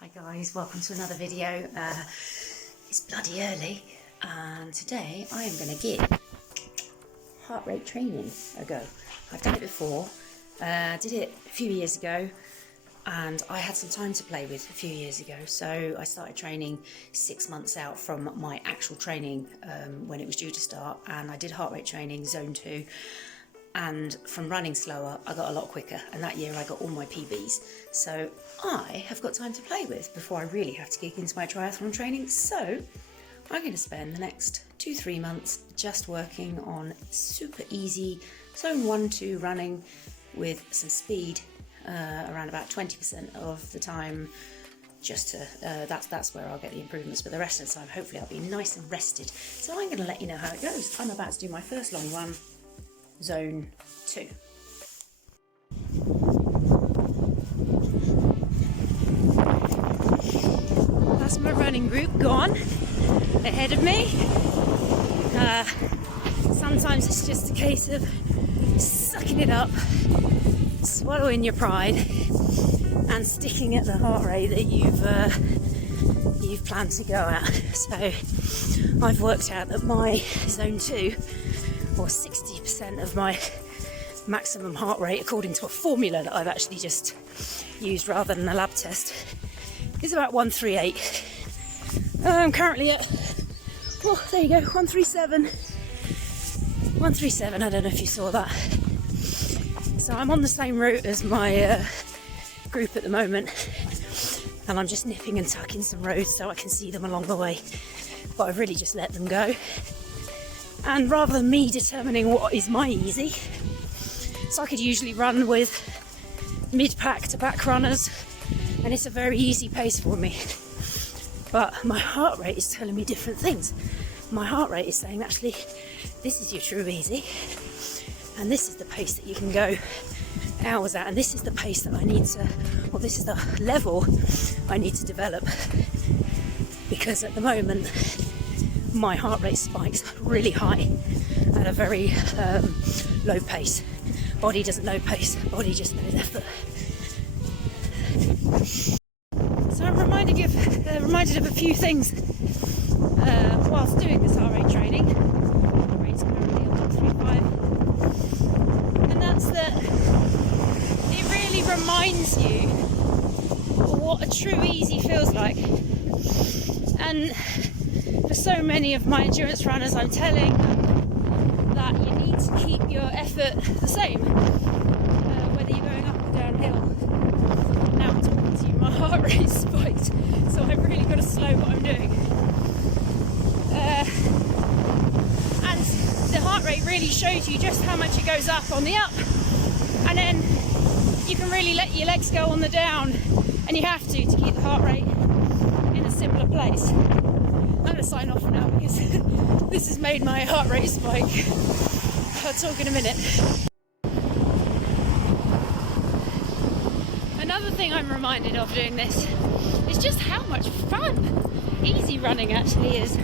Hi guys, welcome to another video. It's bloody early and today I am going to give heart rate training a go. I've done it before, did it a few years ago and I had some time to play with a few years ago, so I started training 6 months out from my actual training when it was due to start, and I did heart rate training zone 2. And from running slower, I got a lot quicker, and that year I got all my PBs. So I have got time to play with before I really have to kick into my triathlon training. So I'm going to spend the next 2-3 months just working on super easy zone 1-2 running with some speed around about 20% of the time. Just to that's where I'll get the improvements, but the rest of the time hopefully I'll be nice and rested. So I'm going to let you know how it goes. I'm about to do my first long run, zone 2. That's my running group gone ahead of me. Sometimes it's just a case of sucking it up, swallowing your pride and sticking at the heart rate that you've planned to go at. So I've worked out that my zone 2, or 60% of my maximum heart rate, according to a formula that I've actually just used rather than a lab test, is about 138. I'm currently at, oh there you go, 137. 137, I don't know if you saw that. So I'm on the same route as my group at the moment, and I'm just nipping and tucking some roads so I can see them along the way, but I've really just let them go. And rather than me determining what is my easy, so I could usually run with mid-pack to back runners and it's a very easy pace for me, but my heart rate is telling me different things. My heart rate is saying, actually, this is your true easy and this is the pace that you can go hours at, and this is the pace that I need to, or this is the level I need to develop, because at the moment my heart rate spikes really high at a very low pace. Body doesn't know pace, body just knows effort. So I'm reminded of a few things whilst doing this heart rate training. My rate's currently up to 3.5, and that's that it really reminds you what a true easy feels like. And for so many of my endurance runners, I'm telling them that you need to keep your effort the same, whether you're going up or downhill. Now I'm talking to you, my heart rate spiked, so I've really got to slow what I'm doing. And the heart rate really shows you just how much it goes up on the up, and then you can really let your legs go on the down, and you have to keep the heart rate in a similar place. I'm going to sign off now because this has made my heart rate spike. I'll talk in a minute. Another thing I'm reminded of doing this is just how much fun easy running actually is.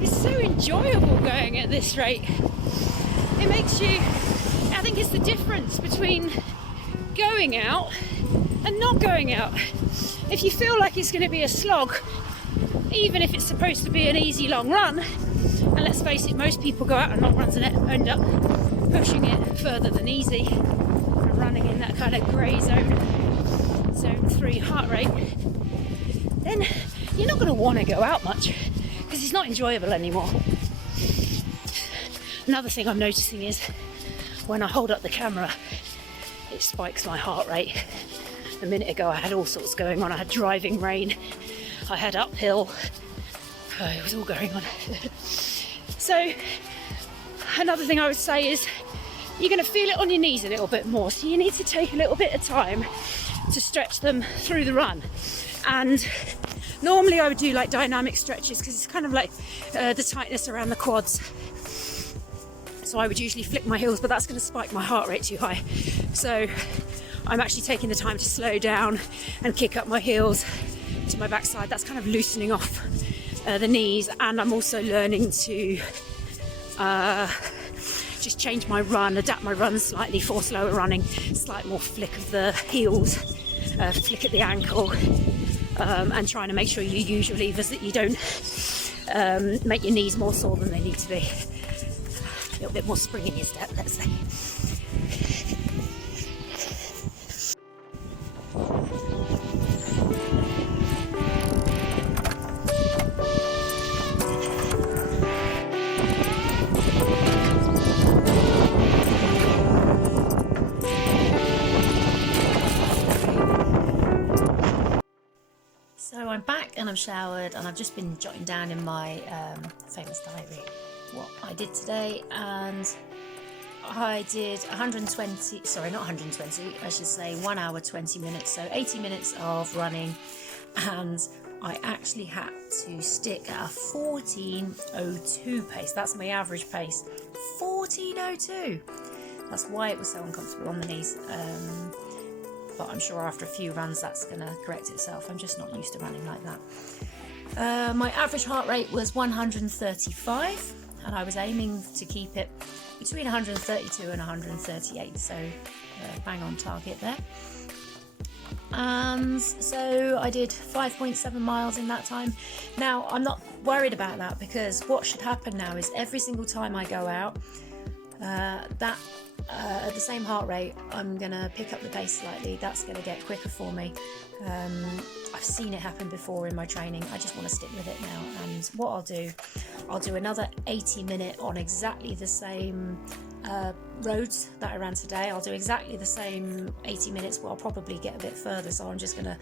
It's so enjoyable going at this rate. It makes you, I think it's the difference between going out and not going out. If you feel like it's going to be a slog, even if it's supposed to be an easy long run, and let's face it, most people go out on long runs and end up pushing it further than easy and running in that kind of grey zone 3 heart rate, then you're not going to want to go out much because it's not enjoyable anymore. Another thing I'm noticing is when I hold up the camera, it spikes my heart rate. A minute ago I had all sorts going on. I had driving rain, I had uphill, it was all going on. So another thing I would say is you're going to feel it on your knees a little bit more, so you need to take a little bit of time to stretch them through the run. And normally I would do like dynamic stretches because it's kind of like the tightness around the quads, so I would usually flick my heels, but that's going to spike my heart rate too high. So I'm actually taking the time to slow down and kick up my heels to my backside. That's kind of loosening off the knees, and I'm also learning to just change my run, adapt my run slightly for slower running, slight more flick of the heels flick at the ankle, and trying to make sure you use your levers, that you don't make your knees more sore than they need to be. A little bit more spring in your step, let's say. So I'm back and I'm showered, and I've just been jotting down in my famous diary what I did today, and I did 120, sorry, not 120, I should say 1 hour 20 minutes, so 80 minutes of running, and I actually had to stick at a 14:02 pace. That's my average pace, 14:02. That's why it was so uncomfortable on the knees. But I'm sure after a few runs that's going to correct itself. I'm just not used to running like that. My average heart rate was 135, and I was aiming to keep it between 132 and 138, so bang on target there. And so I did 5.7 miles in that time. Now, I'm not worried about that, because what should happen now is every single time I go out, at the same heart rate, I'm going to pick up the pace slightly. That's going to get quicker for me. I've seen it happen before in my training. I just want to stick with it now. And what I'll do another 80-minute on exactly the same roads that I ran today. I'll do exactly the same 80 minutes, but I'll probably get a bit further. So I'm just going to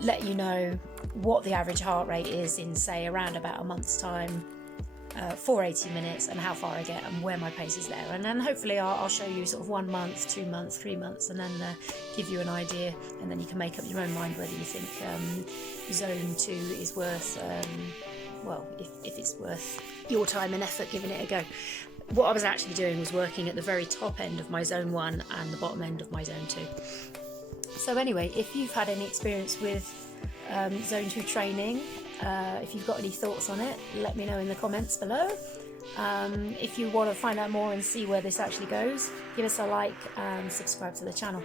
let you know what the average heart rate is in, say, around about a month's time, for 80 minutes, and how far I get and where my pace is there. And then hopefully I'll show you sort of 1 month, 2 months, 3 months, and then give you an idea, and then you can make up your own mind whether you think zone 2 is worth, well, if it's worth your time and effort giving it a go. What I was actually doing was working at the very top end of my zone 1 and the bottom end of my zone 2. So anyway, if you've had any experience with zone 2 training, if you've got any thoughts on it, let me know in the comments below. If you want to find out more and see where this actually goes, give us a like and subscribe to the channel.